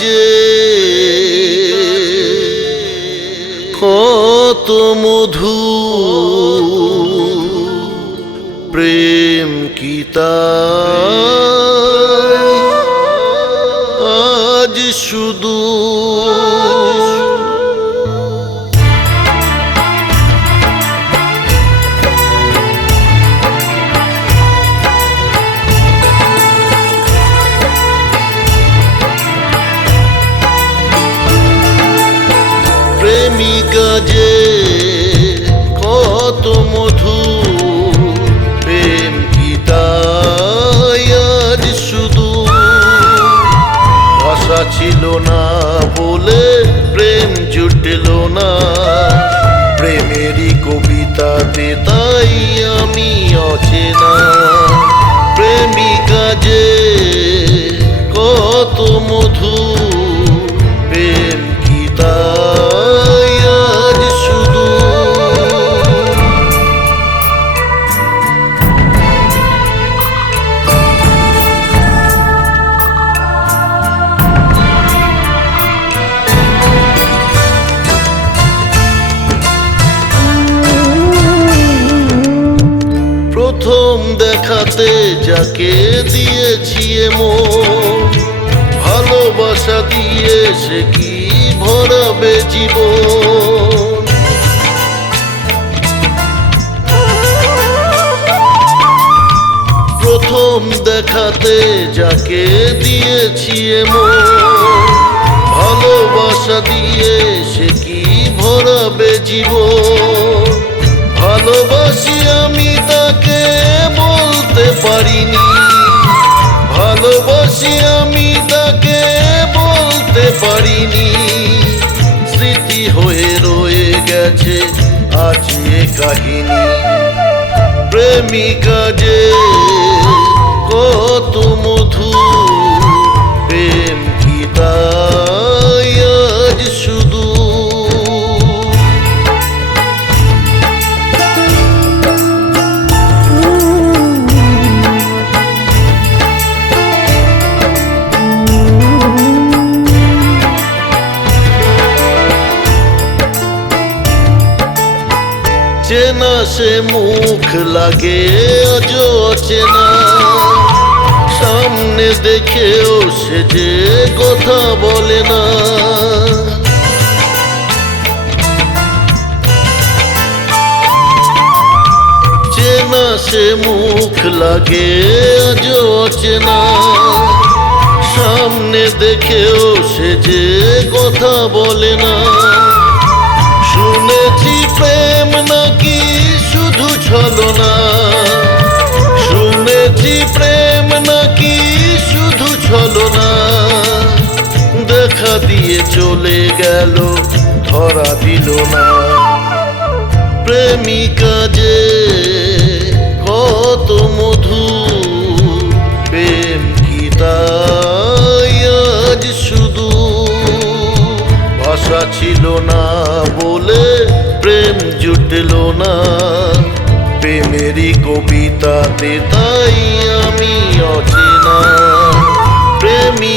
যে কত মধু, প্রেম কি তাই আজ শুধু প্রেমিকা যে কত মধু, প্রেম কি তাই আজ শুধু ভাষা ছিল না বলে প্রেম জুটল না, প্রেমেরই কবিতাতে তাই আমি অচেনা। প্রেমিকা যে কত মধু, প্রেম কি তাই আজ শুধু প্রথম দেখাতে যাকে দিয়েছি মন, ভালোবাসা দিয়ে সে কি ভরাবে জীবন। প্রথম দেখাতে যাকে দিয়েছি মন, ভালোবাসা দিয়ে সে কি ভরাবে জীবন। ভালোবাসি আমি তাকে বলতে পারিনি, ভালোবাসি আমি তাকে বলতে পারিনি, স্মৃতি হয়ে রয়ে গেছে আজ এ কাহিনী। প্রেমিকা যে কত মধু, প্রেম কি তাই আজ শুধু চেনা সে মুখ লাগে আজ অচেনা, সামনে দেখেও সে যে কথা বলে না। চেনা সে মুখ লাগে আজ অচেনা, সামনে দেখেও সে যে কথা বলে না। শুনেছি প্রেম নাকি শুধু ছলনা, শুনেছি প্রেম নাকি শুধু ছলনা, দেখা দিয়ে চলে গেল ধরা দিল না। প্রেমিকা যে কত মধু, প্রেম কি তাই আজ শুধু ভাষা ছিল না বলে প্রেম জুটল না, প্রেমেরই কবিতাতে তাই আমি অচেনা। প্রেমী